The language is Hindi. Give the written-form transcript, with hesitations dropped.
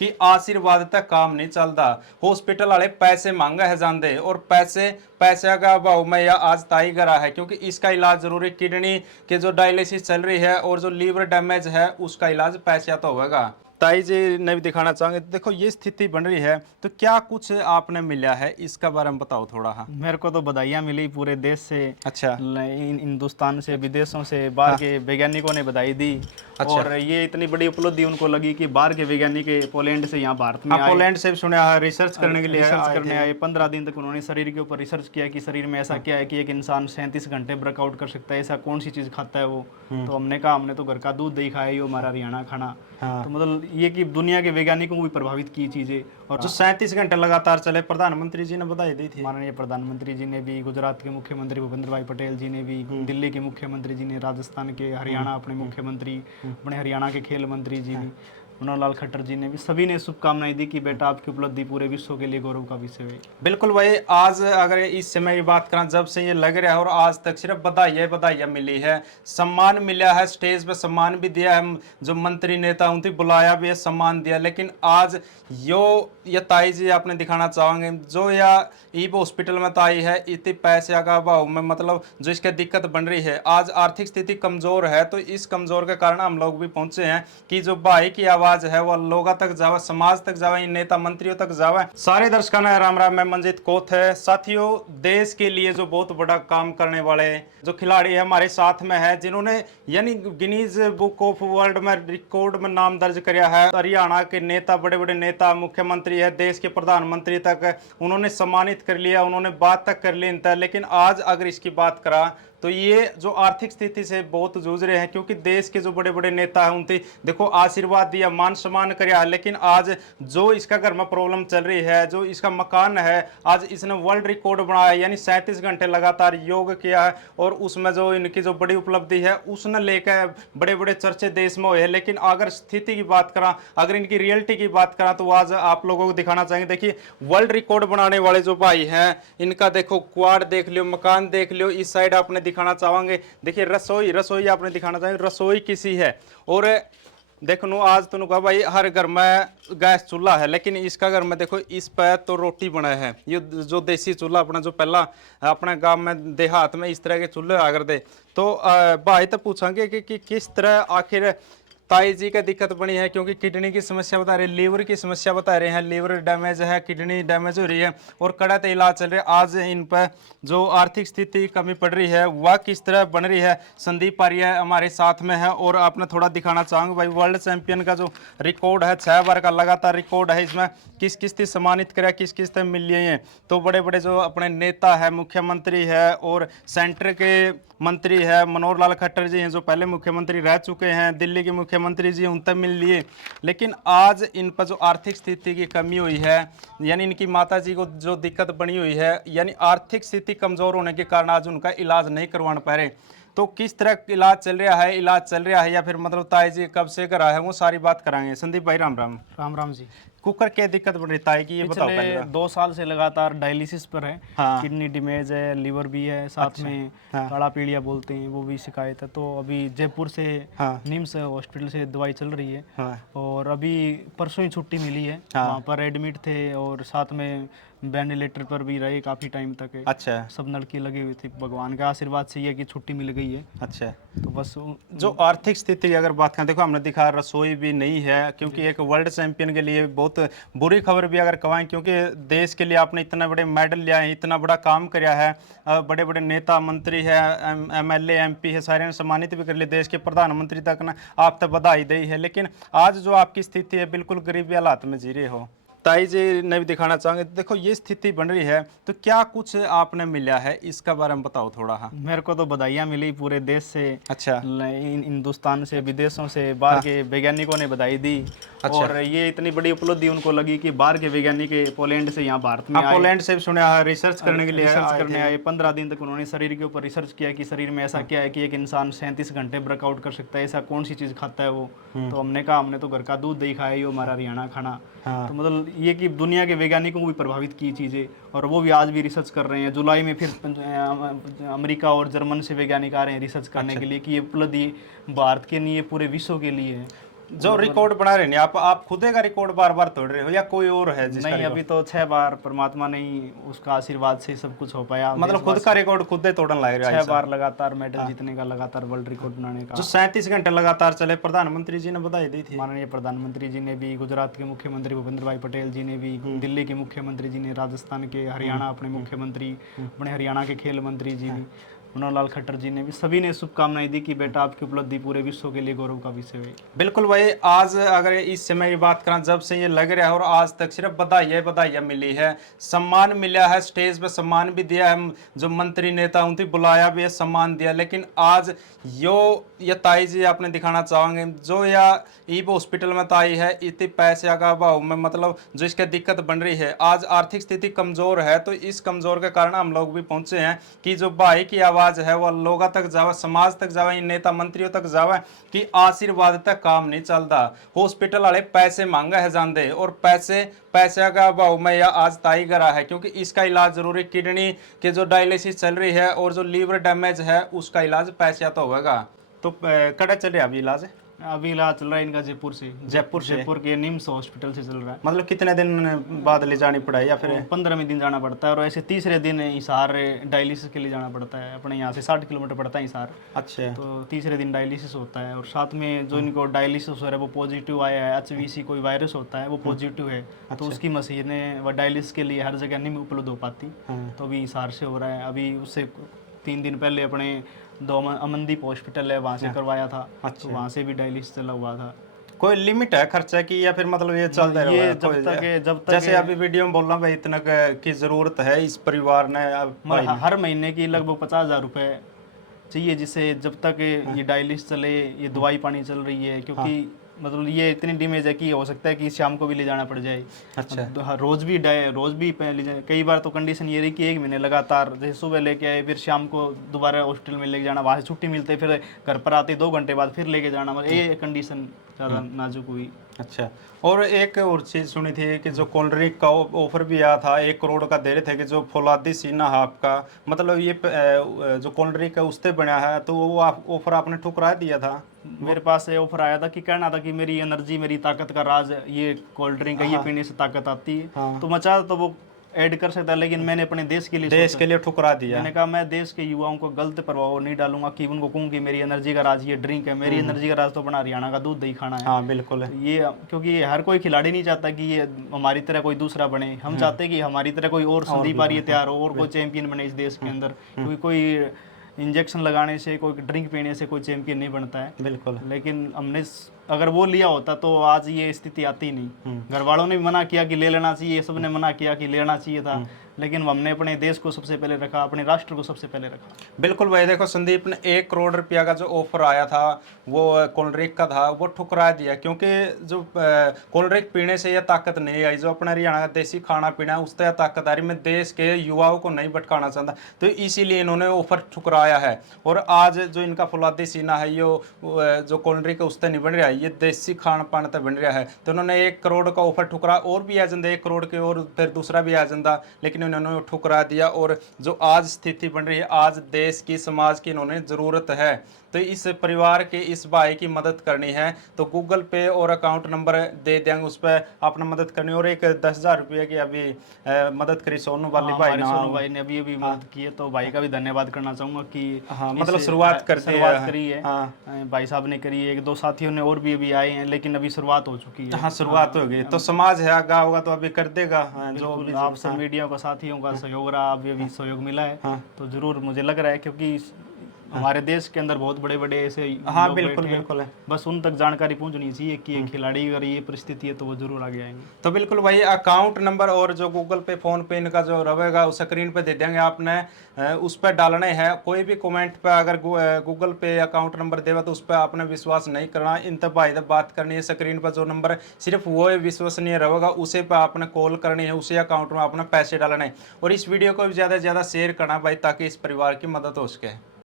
कि आशीर्वाद तक काम नहीं चलता। हॉस्पिटल वाले पैसे मांगा है जान और पैसे का अभाव में या आज ताई करा है, क्योंकि इसका इलाज जरूरी, किडनी के जो डायलिसिस चल रही है और जो लीवर डैमेज है उसका इलाज पैसा तो होगा। ताई जी ने भी दिखाना चाहेंगे, देखो ये स्थिति बन रही है, तो क्या कुछ आपने मिला है इसका बारे में बताओ थोड़ा। हाँ मेरे को तो बधाइयाँ मिली पूरे देश से, अच्छा हिंदुस्तान से, विदेशों से, बाहर हाँ के वैज्ञानिकों ने बधाई दी। अच्छा और ये इतनी बड़ी उपलब्धि उनको लगी कि बाहर के वैज्ञानिक पोलैंड से यहाँ भारत में हाँ आए, पोलैंड से भी सुना है, रिसर्च करने के लिए रिसर्च आए करने थे। आए। 15 दिन तक उन्होंने शरीर के ऊपर रिसर्च किया कि शरीर में ऐसा क्या है कि एक इंसान 37 घंटे वर्कआउट कर सकता है, ऐसा कौन सी चीज़ खाता है वो। तो हमने कहा हमने तो घर का दूध दही खाया, ये हमारा हरियाणा खाना। हाँ तो मतलब ये कि दुनिया के वैज्ञानिकों को भी प्रभावित की चीज़ें। और जो 37 घंटे लगातार चले, प्रधानमंत्री जी ने बधाई दी थी। माननीय प्रधानमंत्री जी ने भी, गुजरात के मुख्यमंत्री भूपेंद्र भाई पटेल जी ने भी, दिल्ली के मुख्यमंत्री जी ने, राजस्थान के, हरियाणा अपने मुख्यमंत्री, अपने हरियाणा के खेल मंत्री जी भी, मनोहर लाल खट्टर जी ने भी, सभी ने शुभकामनाएं दी कि बेटा आपकी उपलब्धि पूरे विश्व के लिए गौरव का विषय है। बिल्कुल भाई, आज अगर इस समय की बात करें, जब से ये लग रहा है और आज तक सिर्फ बधाइयाँ मिली है, सम्मान मिला है, स्टेज पे सम्मान भी दिया है, जो मंत्री नेता उनकी बुलाया भी है, सम्मान दिया। लेकिन आज ये ताई जी आपने दिखाना चाहेंगे, जो या ईब हॉस्पिटल में ताई है, इतने पैसे का अभाव में, मतलब जो इसके दिक्कत बन रही है, आज आर्थिक स्थिति कमजोर है, तो इस कमजोर के कारण हम लोग भी पहुंचे हैं कि जो भाई की आवाज है वो लोगों तक जावे, समाज तक जावे, नेता मंत्रियों तक जावे। सारे दर्शकों ने राम राम, मैं मंजीत कोथ है। साथियों, देश के लिए जो बहुत बड़ा काम करने वाले जो खिलाड़ी है हमारे साथ में है, जिन्होंने यानी गिनीज बुक ऑफ वर्ल्ड में रिकॉर्ड में नाम दर्ज किया है। हरियाणा के नेता, बड़े बड़े नेता, मुख्यमंत्री है, देश के प्रधानमंत्री तक उन्होंने सम्मानित कर लिया, उन्होंने बात तक कर ली इनता। लेकिन आज अगर इसकी बात करा तो ये जो आर्थिक स्थिति से बहुत जूझ रहे हैं, क्योंकि देश के जो बड़े बड़े नेता हैं उनकी देखो आशीर्वाद दिया, मान सम्मान किया, लेकिन आज जो इसका घर में प्रॉब्लम चल रही है, जो इसका मकान है, आज इसने वर्ल्ड रिकॉर्ड बनाया, यानी 37 घंटे लगातार योग किया है, और उसमें जो इनकी जो बड़ी उपलब्धि है उसने लेकर बड़े बड़े चर्चे देश में हुए हैं। लेकिन अगर स्थिति की बात करा, अगर इनकी रियलिटी की बात करा, तो आज आप लोगों को दिखाना चाहेंगे। देखिए वर्ल्ड रिकॉर्ड बनाने वाले जो भाई हैं, इनका देखो क्वाड देख लियो, मकान देख लियो, इस साइड आपने दिखाना चाहेंगे, देखिए रसोई आपने दिखाना चाहेंगे, रसोई किसी है। और देखो नो, आज तो कहा भाई हर घर में गैस चूल्हा है, लेकिन इसका घर में देखो इस पर तो रोटी बना है। ये जो देसी चूल्हा अपना, जो पहला अपने गांव में देहात में इस तरह के चूल्हे आकर दे, तो भाई तो पूछेंगे कि किस तरह आखिर ताई जी का दिक्कत बनी है, क्योंकि किडनी की समस्या बता रहे हैं, लीवर की समस्या बता रहे हैं, लीवर डैमेज है, किडनी डैमेज हो रही है और कड़ा तो इलाज चल रहा है। आज इन पर जो आर्थिक स्थिति कमी पड़ रही है वह किस तरह बन रही है, संदीप आर्य हमारे साथ में है। और आपने थोड़ा दिखाना चाहूँगा भाई, वर्ल्ड चैंपियन का जो रिकॉर्ड है, 6 बार का लगातार रिकॉर्ड है, इसमें किस किस से सम्मानित करा, किस किस से मिल लिए हैं। तो बड़े बड़े जो अपने नेता है, मुख्यमंत्री है और सेंटर के मंत्री है, मनोहर लाल खट्टर जी हैं जो पहले मुख्यमंत्री रह चुके हैं, दिल्ली के मुख्यमंत्री जी उन तक मिल लिए। लेकिन आज इन पर जो आर्थिक स्थिति की कमी हुई है, यानी इनकी माता जी को जो दिक्कत बनी हुई है, यानी आर्थिक स्थिति कमजोर होने के कारण आज उनका इलाज नहीं करवा पा रहे। तो किस तरह इलाज चल रहा है या फिर मतलब ताई जी कब से करा है, वो सारी बात कराएंगे। संदीप भाई राम राम। राम राम जी। कुकर क्या दिक्कत बन रही ताई की, ये बताओ पिछले पहले। 2 साल से लगातार डायलिसिस पर है। हाँ किडनी डैमेज है, लीवर भी है, साथ अच्छा, में हाँ। काला पीलिया बोलते हैं, वो भी शिकायत है। तो अभी जयपुर से हाँ निम्स हॉस्पिटल से दवाई चल रही है। हाँ और अभी परसों ही छुट्टी मिली है। हाँ। वहाँ पर एडमिट थे और साथ में वेंटिलेटर पर भी रहे काफ़ी टाइम तक। अच्छा सब लड़की लगी हुई थी, भगवान का आशीर्वाद से ये कि छुट्टी मिल गई है। अच्छा। तो बस जो आर्थिक स्थिति की अगर बात करें, देखो हमने दिखा रसोई भी नहीं है, क्योंकि एक वर्ल्ड चैंपियन के लिए बहुत बुरी खबर भी अगर कहें, क्योंकि देश के लिए आपने इतना बड़े मेडल लिया है, इतना बड़ा काम किया है, बड़े बड़े नेता मंत्री है, एमएलए एमपी है, सारे ने सम्मानित भी कर लिए, देश के प्रधानमंत्री तक ने आप तक बधाई दी है। लेकिन आज जो आपकी स्थिति है, बिल्कुल गरीबी हालात में जी रहे हो। ताई जी ने भी दिखाना चाहेंगे, देखो ये स्थिति बन रही है, तो क्या कुछ आपने मिला है इसका बारे में बताओ थोड़ा। हाँ मेरे को तो बधाइयाँ मिली पूरे देश से, अच्छा हिंदुस्तान से, विदेशों से, बाहर के वैज्ञानिकों ने बधाई दी। अच्छा। और ये इतनी बड़ी उपलब्धि उनको लगी कि बाहर के वैज्ञानिक पोलैंड से यहाँ भारत में हाँ आए, पोलैंड से भी सुना है, रिसर्च करने के लिए रिसर्च आए करने थे। आए। 15 दिन तक उन्होंने शरीर के ऊपर रिसर्च किया कि शरीर में ऐसा क्या है कि एक इंसान 37 घंटे वर्कआउट कर सकता है, ऐसा कौन सी चीज़ खाता है वो। तो हमने कहा हमने तो घर का दूध दही खाया, ये हमारा हरियाणा खाना। हाँ। तो मतलब ये कि दुनिया के वैज्ञानिकों को भी प्रभावित की चीज़ें, और वो भी आज भी रिसर्च कर रहे हैं। जुलाई में फिर अमेरिका और जर्मन से वैज्ञानिक आ रहे हैं रिसर्च करने के लिए कि ये उपलब्धि भारत के लिए, पूरे विश्व के लिए है। जो रिकॉर्ड बना रहे हैं आप खुदे का रिकॉर्ड बार बार तोड़ रहे हो या कोई और है जिसका नहीं, अभी तो 6 बार परमात्मा ने ही उसका आशीर्वाद से सब कुछ हो पाया। मतलब खुद का रिकॉर्ड खुद ही तोड़न लग रहा है 6 बार लगातार मेडल जीतने का, लगातार वर्ल्ड रिकॉर्ड बनाने का। जो 37 घंटे लगातार चले, प्रधानमंत्री जी ने बधाई दी थी। माननीय प्रधानमंत्री जी ने भी, गुजरात के मुख्यमंत्री भूपेंद्र भाई पटेल जी ने भी, दिल्ली के मुख्यमंत्री जी ने, राजस्थान के, हरियाणा अपने मुख्यमंत्री, अपने हरियाणा के खेल मंत्री जी ने, मनोहर खट्टर जी ने भी, सभी ने शुभकामनाएं दी कि बेटा आपकी उपलब्धि पूरे विश्व के लिए गौरव का विषय है। बिल्कुल भाई, आज अगर इस समय की बात करें जब से ये लग रहा है और आज तक सिर्फ बधाइयाँ मिली है, सम्मान मिला है, स्टेज पे सम्मान भी दिया है, जो मंत्री नेता उनकी बुलाया भी है, सम्मान दिया। लेकिन आज ये ताई जी आपने दिखाना चाहोगे जो या ईब हॉस्पिटल में ताई है, इतने पैसे का अभाव में मतलब जो इसके दिक्कत बन रही है, आज आर्थिक स्थिति कमजोर है, तो इस कमजोर के कारण हम लोग भी पहुंचे हैं कि जो भाई की आवाज है वो लोगों तक जावे, समाज तक जावे, नेता मंत्रियों तक जावे कि आशीर्वाद तक काम नहीं चलता। हॉस्पिटल वाले पैसे मांगे है जाते और पैसे का अभाव में या आज ताई करा है, क्योंकि इसका इलाज जरूरी, किडनी के जो डायलिसिस चल रही है और जो लीवर डैमेज है उसका इलाज पैसा तो होगा। तो कड़ा चल रहा अभी इलाज? अभी इलाज चल रहा है इनका जयपुर से, जयपुर के निम्स हॉस्पिटल से चल रहा है। मतलब कितने दिन बाद ले जानी पड़े या फिर 15वें दिन जाना पड़ता है, और ऐसे तीसरे दिन हिसार डायलिसिस के लिए जाना पड़ता है। अपने यहाँ से 60 किलोमीटर पड़ता है हिसार। अच्छा। तो तीसरे दिन डायलिसिस होता है, और साथ में जो इनको डायलिसिस हो रहा है वो पॉजिटिव आया है, HVC कोई वायरस होता है वो पॉजिटिव है। तो उसकी मशीनें व डायलिसिस के लिए हर जगह नहीं उपलब्ध हो पाती, तो अभी हिसार से हो रहा है। अभी उससे 3 दिन पहले अपने अमनदीप हॉस्पिटल है वहाँ से करवाया था। तो वहाँ से भी डायलिसिस चला हुआ था। कोई लिमिट है खर्चा की या फिर मतलब ये चलता ये रहेगा? जब तक जैसे अभी वीडियो में बोल रहा हूँ भाई इतना की जरूरत है इस परिवार ने, हर महीने की लगभग 50,000 रुपये चाहिए, जिससे जब तक ये डायलिसिस चले, ये दवाई पानी चल रही है, क्योंकि मतलब ये इतनी डैमेज है कि हो सकता है कि शाम को भी ले जाना पड़ जाए। अच्छा। रोज भी ले जाए। कई बार तो कंडीशन ये रही कि 1 महीने लगातार, जैसे सुबह लेके आए फिर शाम को दोबारा हॉस्पिटल में लेके जाना, वहाँ से छुट्टी मिलते फिर घर पर आते 2 घंटे बाद फिर लेके जाना, मतलब ये कंडीशन ज़्यादा नाजुक हुई। अच्छा। और एक और चीज़ सुनी थी कि जो कोल्ड ड्रिंक का ऑफर भी आया था, 1 करोड़ का दे रहे थे कि जो फौलादी सीना है आपका, मतलब ये जो कोल्ड ड्रिंक है उससे बना है, तो वो ऑफर आपने ठुकरा दिया था। मेरे पास ये ऑफर आया था कि कहना था कि मेरी एनर्जी, मेरी ताकत का राज ये कोल्ड ड्रिंक है, ये पीने से ताकत आती है। तो मैं चाहता तो वो ऐड कर सकता, लेकिन मैंने अपने देश के लिए ठुकरा दिया। मैंने कहा मैं देश के युवाओं को गलत प्रभाव नहीं डालूंगा कि उनको कहूँ कि मेरी एनर्जी का राज ये ड्रिंक है। मेरी एनर्जी का राज तो अपना हरियाणा का दूध दही खाना है। हाँ बिल्कुल है। ये क्योंकि हर कोई खिलाड़ी नहीं चाहता कि ये हमारी तरह कोई दूसरा बने, हम चाहते हैं कि हमारी तरह कोई और संदीप आर्य तैयार हो और कोई चैंपियन बने इस देश के अंदर। क्योंकि कोई इंजेक्शन लगाने से, कोई ड्रिंक पीने से कोई चैंपियन नहीं बनता है। बिल्कुल। लेकिन हमने अगर वो लिया होता तो आज ये स्थिति आती नहीं। घर वालों ने भी मना किया कि ले लेना चाहिए, सबने मना किया कि लेना चाहिए था, लेकिन हमने अपने देश को सबसे पहले रखा, अपने राष्ट्र को सबसे पहले रखा। बिल्कुल भाई, देखो संदीप ने 1 करोड़ रुपया का जो ऑफर आया था वो कोल्ड ड्रिंक का था, वो ठुकरा दिया, क्योंकि जो कोल्ड ड्रिंक पीने से यह ताकत नहीं आई, जो अपना हरियाणा का देसी खाना पीना है उससे यह ताकत आ रही। मैं देश के युवाओं को नहीं भटकाना चाहता, तो इसीलिए इन्होंने ऑफर ठुकराया है। और आज जो इनका फौलादी सीना है, ये जो कोल्ड ड्रिंक है उससे नहीं बन रहा है, ये देसी खान पान तक बन रहा है। तो उन्होंने 1 करोड़ का ऑफर ठुकरा, और भी आ जाता 1 करोड़ के, और फिर दूसरा भी आ जाता, लेकिन उन्होंने ठुकरा दिया। और जो आज स्थिति बन रही है, आज देश की, समाज की इन्होंने ज़रूरत है, तो इस परिवार के, इस भाई की मदद करनी है तो गूगल पे और अकाउंट नंबर दे देंगे, उस पर आपने मदद करनी। और एक 10,000 रुपये की अभी मदद करी सोनू वाली भाई ने, सोनू भाई ने अभी मदद की है, तो भाई का भी धन्यवाद करना चाहूँगा कि मतलब शुरुआत करी है। भाई साहब ने करी है, 1-2 साथियों ने और भी अभी आए हैं, लेकिन अभी शुरुआत हो चुकी है। हाँ, शुरुआत हो गई, तो समाज है आगा होगा तो अभी कर देगा। जो भी आप सब मीडिया को, साथियों का सहयोग रहा, अभी सहयोग मिला है, तो जरूर मुझे लग रहा है, क्योंकि हमारे देश के अंदर बहुत बड़े बड़े ऐसे लोग बिल्कुल बैठे हैं। बिल्कुल है, बस उन तक जानकारी पहुंचनी चाहिए कि एक खिलाड़ी अगर ये परिस्थिति है तो वो जरूर आगे आएंगे। तो बिल्कुल भाई, अकाउंट नंबर और जो गूगल पे, फोन पे इनका जो रहेगा उस स्क्रीन पे दे देंगे, आपने उस पर डालने हैं। कोई भी कमेंट पे अगर गूगल पे अकाउंट नंबर देगा तो उस पर आपने विश्वास नहीं करना, इन तक भाई बात करनी है। स्क्रीन पर जो नंबर सिर्फ वो विश्वसनीय रहेगा, उसे पर आपने कॉल करनी है, उसी अकाउंट में आपने पैसे डालने हैं। और इस वीडियो को भी ज़्यादा से ज़्यादा शेयर करना भाई, ताकि इस परिवार की मदद हो सके।